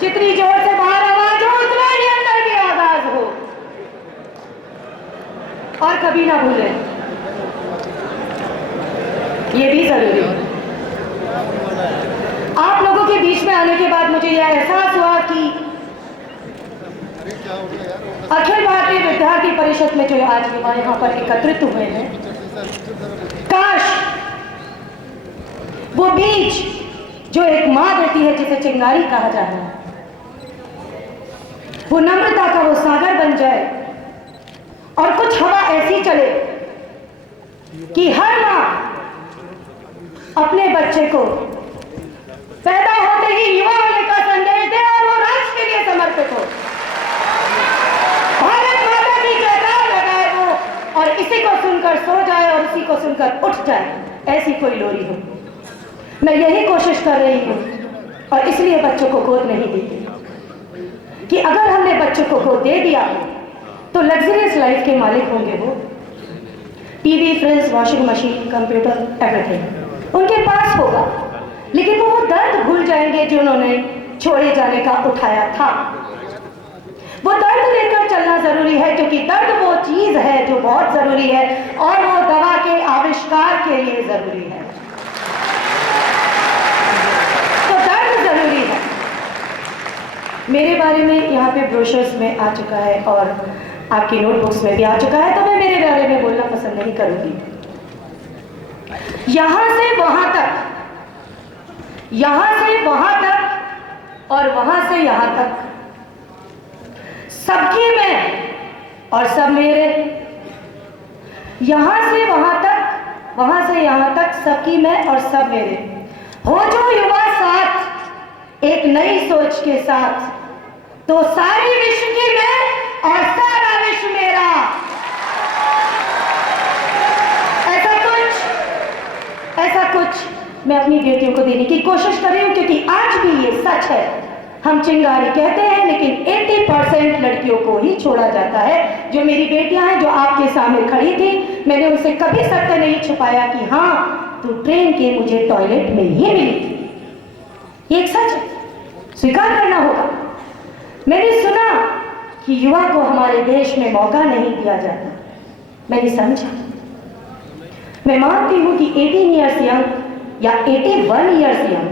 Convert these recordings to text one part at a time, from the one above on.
जितनी जोर से बाहर आवाज हो उतना ही अंदर की आवाज हो। और कभी ना भूलें, ये भी जरूरी है। आप लोगों के बीच में आने के बाद मुझे यह एहसास हुआ कि अखिल भारतीय विद्यार्थी परिषद में जो आज युवा यहाँ पर एकत्रित हुए हैं, काश वो बीज जो एक मां देती है जिसे चिंगारी कहा जाता है, वो नम्रता का वो सागर बन जाए और कुछ हवा ऐसी चले कि हर मां अपने बच्चे को पैदा होते ही युवा होने का संदेश दे और वो राष्ट्र के लिए समर्पित हो, भारत माता की जयकार लगाए वो, और इसी को सुनकर सो जाए और इसी को सुनकर उठ जाए, ऐसी कोई लोरी हो। मैं यही कोशिश कर रही हूं और इसलिए बच्चों को गोद नहीं देती कि अगर हमने बच्चों को गोद दे दिया तो लग्जरियस लाइफ के मालिक होंगे वो। TV, fridge, washing machine, computer, everything उनके पास होगा, लेकिन वो दर्द भूल जाएंगे जो उन्होंने छोड़े जाने का उठाया था। वो दर्द लेकर चलना जरूरी है, क्योंकि दर्द वो चीज है जो बहुत जरूरी है और वो दवा के आविष्कार के लिए जरूरी है। तो दर्द जरूरी है। मेरे बारे में यहाँ पे ब्रोशर्स में आ चुका है और आपकी नोटबुक्स में भी आ चुका है, तो मैं मेरे बारे में बोलना पसंद नहीं करूंगी। यहां से वहां तक, यहां से वहां तक और वहां से यहां तक, सबकी मैं और सब मेरे। यहां से वहां तक, वहां से यहां तक, सबकी मैं और सब मेरे। हो जो युवा साथ एक नई सोच के साथ, तो सारी विश्व की मैं और सारा विश्व मेरा। ऐसा कुछ मैं अपनी बेटियों को देने की कोशिश कर रही हूं, क्योंकि आज भी ये सच है, हम चिंगारी कहते हैं लेकिन 80% लड़कियों को ही छोड़ा जाता है। जो मेरी बेटियां हैं जो आपके सामने खड़ी थी, मैंने उनसे कभी सत्य नहीं छुपाया कि हाँ तू ट्रेन के मुझे टॉयलेट में ही मिली थी। ये एक सच है, स्वीकार करना होगा। मैंने सुना कि युवा को हमारे देश में मौका नहीं दिया जाता, मैंने समझा। मैं मानती हूं कि 18 ईयर्स यंग या 81 ईयर्स यंग,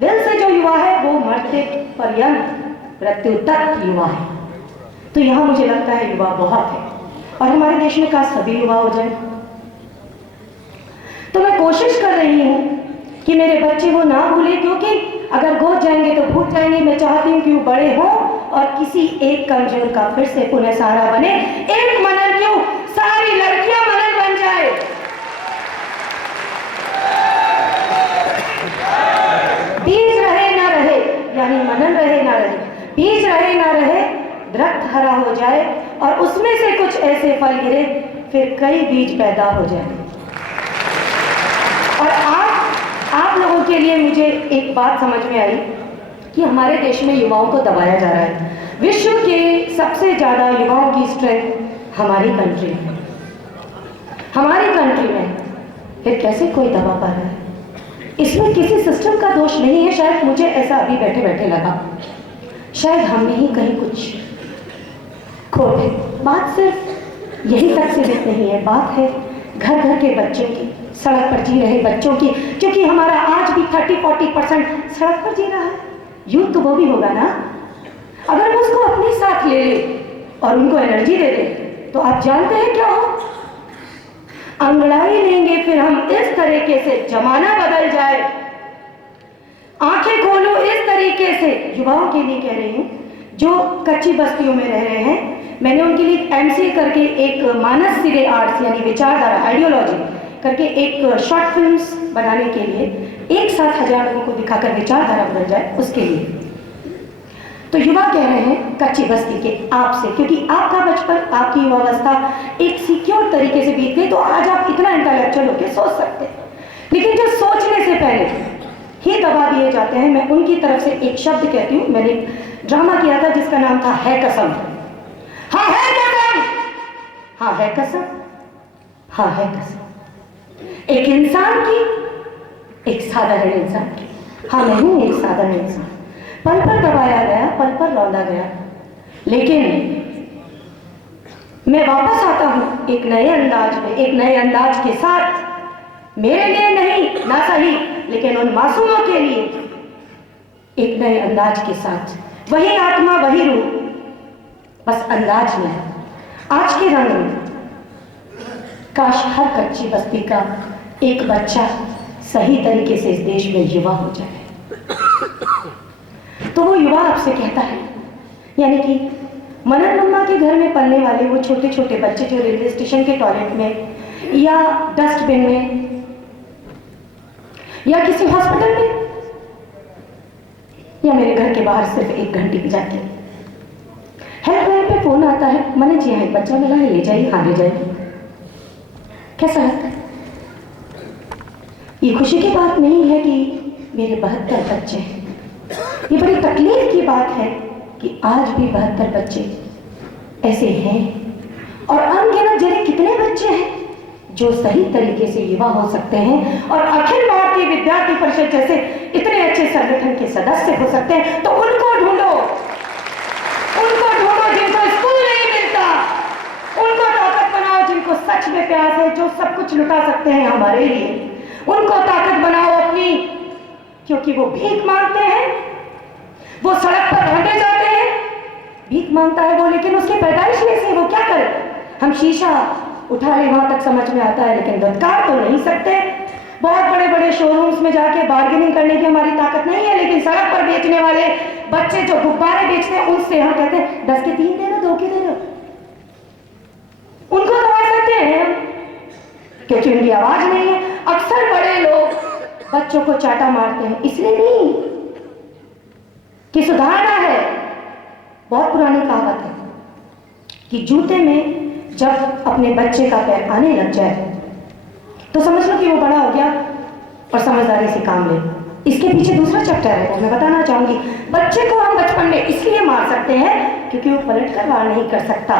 दिल से जो युवा है वो मरते पर्यंत मृत्यु तक युवा है। तो यहां मुझे लगता है युवा बहुत है और हमारे देश में काश सभी युवा हो जाए। तो मैं कोशिश कर रही हूं कि मेरे बच्चे वो ना भूले, क्योंकि अगर गोद जाएंगे तो भूल जाएंगे। मैं चाहती हूं कि वो बड़े हों और किसी एक कमजोर का फिर से पुनः सहारा बने। एक मनन क्यों, सारी लड़कियां मनन बन जाए। बीज रहे ना रहे, यानी मनन रहे ना रहे, बीज रहे ना रहे, दरख्त हरा हो जाए और उसमें से कुछ ऐसे फल गिरे, फिर कई बीज पैदा हो जाए। और आप लोगों के लिए मुझे एक बात समझ में आई कि हमारे देश में युवाओं को दबाया जा रहा है। विश्व के सबसे ज्यादा युवाओं की स्ट्रेंथ हमारी कंट्री है। हमारी कंट्री में फिर कैसे कोई दबा पा रहा है? इसमें किसी सिस्टम का दोष नहीं है, शायद मुझे ऐसा अभी बैठे बैठे लगा। शायद हमने ही कहीं कुछ खोट है। बात सिर्फ यही तक सीमित नहीं है, बात है घर घर के बच्चों की, सड़क पर जी रहे बच्चों की, क्योंकि हमारा आज भी 30-40% सड़क पर जी रहा है। यूथ तो वो भी होगा ना। अगर हम उसको अपने साथ ले ले और उनको एनर्जी दे दे, तो आप जानते हैं क्या हो? अंगड़ाई लेंगे फिर हम इस तरीके से, जमाना बदल जाए। आंखें खोलो इस तरीके से, युवाओं के लिए कह रही हूं जो कच्ची बस्तियों में रह रहे हैं। मैंने उनके लिए एमसीए करके एक मानस सिरे आर्ट्स यानी विचारधारा, आइडियोलॉजी करके एक शॉर्ट फिल्म्स बनाने के लिए एक साथ 1000 लोगों को दिखाकर विचारधारा बदल जाए, उसके लिए। तो युवा कह रहे हैं कच्ची बस्ती के आपसे, क्योंकि आपका बचपन, आपकी युवावस्था एक सिक्योर तरीके से बीत गई, तो आज आप इतना इंटेलेक्चुअल होकर सोच सकते हैं। लेकिन जो सोचने से पहले ही दबा दिए जाते हैं, मैं उनकी तरफ से एक शब्द कहती हूँ। मैंने ड्रामा किया था जिसका नाम था है कसम। हाँ है कसम, हाँ है कसम, हाँ है कसम। एक इंसान की, एक साधारण इंसान की, हाँ मैं हूं एक साधारण इंसान, पल पर दबाया गया पर लौंदा गया। लेकिन मैं वापस आता हूं एक नए अंदाज में, एक नए अंदाज के साथ, मेरे लिए नहीं ना सही लेकिन उन मासूमों के लिए एक नए अंदाज के साथ। वही आत्मा वही रूह, बस अंदाज में, आज के रंग में। काश हर कच्ची बस्ती का एक बच्चा सही तरीके से इस देश में युवा हो जाए। तो वो युवा आपसे कहता है, यानी कि मनन मम्मा के घर में पलने वाले वो छोटे छोटे बच्चे जो रेलवे स्टेशन के टॉयलेट में या डस्टबिन में या किसी हॉस्पिटल में या मेरे घर के बाहर सिर्फ 1 घंटे की जाके हेल्पलाइन पे फोन आता है, मनन जी यहाँ एक बच्चा मिला है, ले जाइए, हाँ ले जाइए। कैसा लगता है? ये खुशी की बात नहीं है कि मेरे 72 बच्चे हैं, ये बड़ी तकलीफ की बात है कि आज भी 72 बच्चे ऐसे हैं और अनगिनत जरे कितने बच्चे हैं जो सही तरीके से युवा हो सकते हैं और अखिल भारतीय विद्यार्थी परिषद जैसे इतने अच्छे संगठन के सदस्य हो सकते हैं। तो उनको ढूंढो जिनको स्कूल नहीं मिलता, उनको ताकत बनाओ जिनको सच में प्यार है, जो सब कुछ लुटा सकते हैं हमारे लिए, उनको ताकत बनाओ अपनी, क्योंकि वो भीख मांगते हैं, वो सड़क पर ढूंढे जाते हैं, भीख मांगता है वो, लेकिन उसकी पैदाइश ऐसी है, वो क्या करे? हम शीशा उठा ले वहां तक समझ में आता है, लेकिन धत्कार तो नहीं सकते। बहुत बड़े बड़े शोरूम्स में जाके बार्गेनिंग करने की हमारी ताकत नहीं है, लेकिन सड़क पर बेचने वाले बच्चे जो गुब्बारे बेचते हैं उनसे हम कहते हैं 10 के 3 दे दो, 2 के दे दो, उनको दबा सकते हैं क्योंकि उनकी आवाज नहीं है। अक्सर बड़े लोग बच्चों को चाटा मारते हैं, इसलिए नहीं कि सुधारना है। बहुत पुरानी कहावत है कि जूते में जब अपने बच्चे का पैर आने लग जाए तो समझ लो कि वो बड़ा हो गया और समझदारी से काम ले। इसके पीछे दूसरा चैप्टर है, वो मैं बताना चाहूंगी। बच्चे को हम बचपन में इसलिए मार सकते हैं क्योंकि वो पलट कर वार नहीं कर सकता।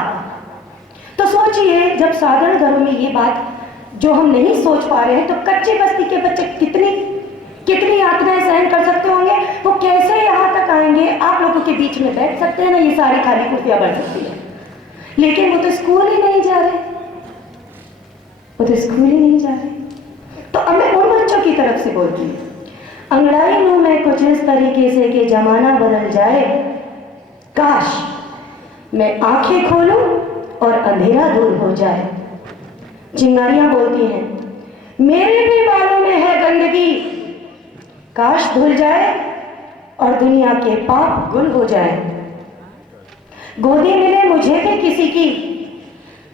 तो सोचिए, जब साधारण घरों में ये बात जो हम नहीं सोच पा रहे हैं, तो कच्ची बस्ती के बच्चे कितनी यातनाएं सहन कर सकते होंगे, वो कैसे यहाँ तक आएंगे? आप लोगों के बीच में बैठ सकते हैं ना, ये सारी खाली कुर्सियां बढ़ सकती है, लेकिन वो तो स्कूल ही नहीं जा रहे, तो अब मैं उन बच्चों की तरफ से बोलती हूँ, अंगड़ाई लूं मैं कुछ इस तरीके से कि जमाना बदल जाए, काश मैं आंखें खोलूं और अंधेरा दूर हो जाए। चिंगारियां बोलती हैं, मेरे भी बालों में है गंदगी, काश धुल जाए और दुनिया के पाप गुल हो जाए। गोदी मिले मुझे भी किसी की,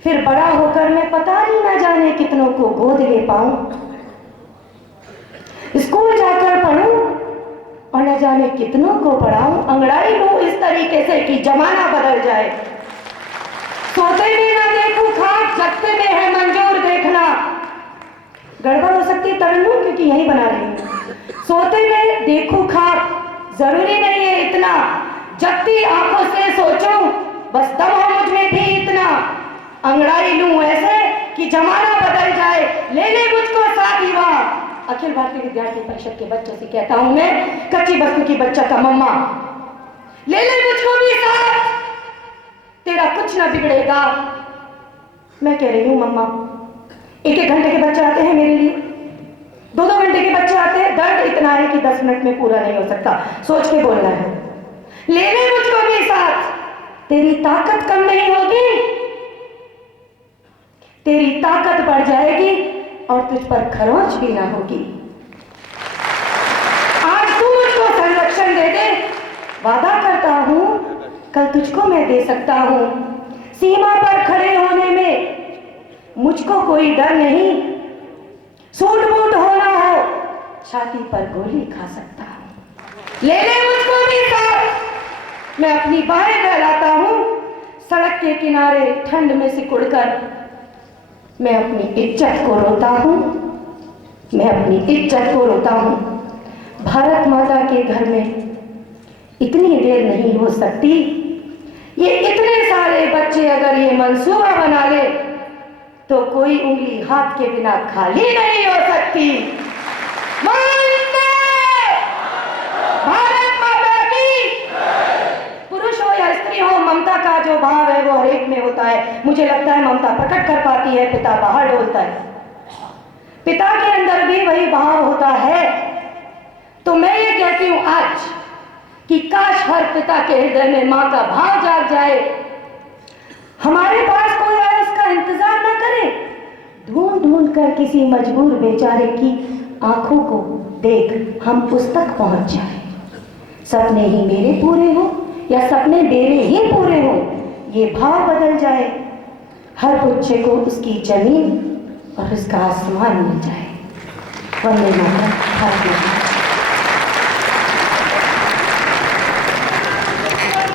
फिर बड़ा होकर मैं पता नहीं ना जाने कितनों को गोद ले पाऊं। स्कूल जाकर पढ़ूं और न जाने कितनों को पढ़ाऊं। अंगड़ाई लूं इस तरीके से कि जमाना बदल जाए। सोते में ना देखूं खाक, जगते में है मंजूर देखना। गड़बड़ हो सकती है तरन्नुम, क्योंकि यही बना रही हूं। सोते में देखूं खाक, जरूरी नहीं है इतना, जगती आंखों से सोचूं, बस दम हो मुझ में भी इतना। अंगड़ाई लूं ऐसे कि जमाना बदल जाए, ले ले मुझको साथ ही वहां। अखिल भारतीय विद्यार्थी परिषद के बच्चों से कहता हूं मैं, कच्ची बस्ती की बच्चा का मम्मा, ले ले मुझको भी साथ, तेरा कुछ ना बिगड़ेगा। मैं कह रही हूं मम्मा, 1-1 घंटे के बच्चे आते हैं मेरे लिए, 2-2 घंटे के बच्चे आते हैं, दर्द इतना है कि 10 मिनट में पूरा नहीं हो सकता, सोच के बोलना है। ले ले मुझको भी साथ, तेरी ताकत कम नहीं होगी, तेरी ताकत बढ़ जाएगी और तुझ पर खरोंच भी ना होगी। आज तू मुझको संरक्षण दे दे, वादा करता हूं कल तुझको मैं दे सकता हूं। सीमा पर खड़े होने में मुझको कोई डर नहीं, सूट बूट होना हो छाती पर गोली खा सकता हूं। ले ले मुझको भी साथ, मैं अपनी बाहें फैलाता हूं, सड़क के किनारे ठंड में सिकुड़कर मैं अपनी इज्जत को रोता हूं, भारत माता के घर में इतनी देर नहीं हो सकती। ये इतने सारे बच्चे अगर ये मंसूबा बना ले तो कोई उंगली हाथ के बिना खाली नहीं हो सकती। वंदे भारत माता की। में होता है। मुझे लगता है ममता प्रकट कर पाती है, पिता बाहर डोलता है। पिता के अंदर भी वही भाव होता है। तो मैं ये कहती हूँ आज कि काश हर पिता के हृदय में माँ का भाव जाग जाए। हमारे पास कोई आए उसका इंतजार ना करे, ढूंढ ढूंढ कर किसी मजबूर बेचारे की आंखों को देख हम उस तक पहुंच जाए। सपने ही मेरे पूरे हो या सपने मेरे ही पूरे हो, ये भाव बदल जाए। हर बच्चे को उसकी जमीन और उसका आसमान मिल जाए। वंदे मातरम।